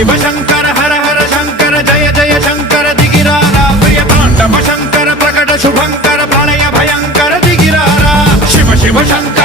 शिव शंकर हर हर शंकर जय जय शंकर दिगिरारा प्रिय तांडव शंकर प्रकट शुभंकर प्रलय भयंकर दिगिरारा शिव शिव शंकर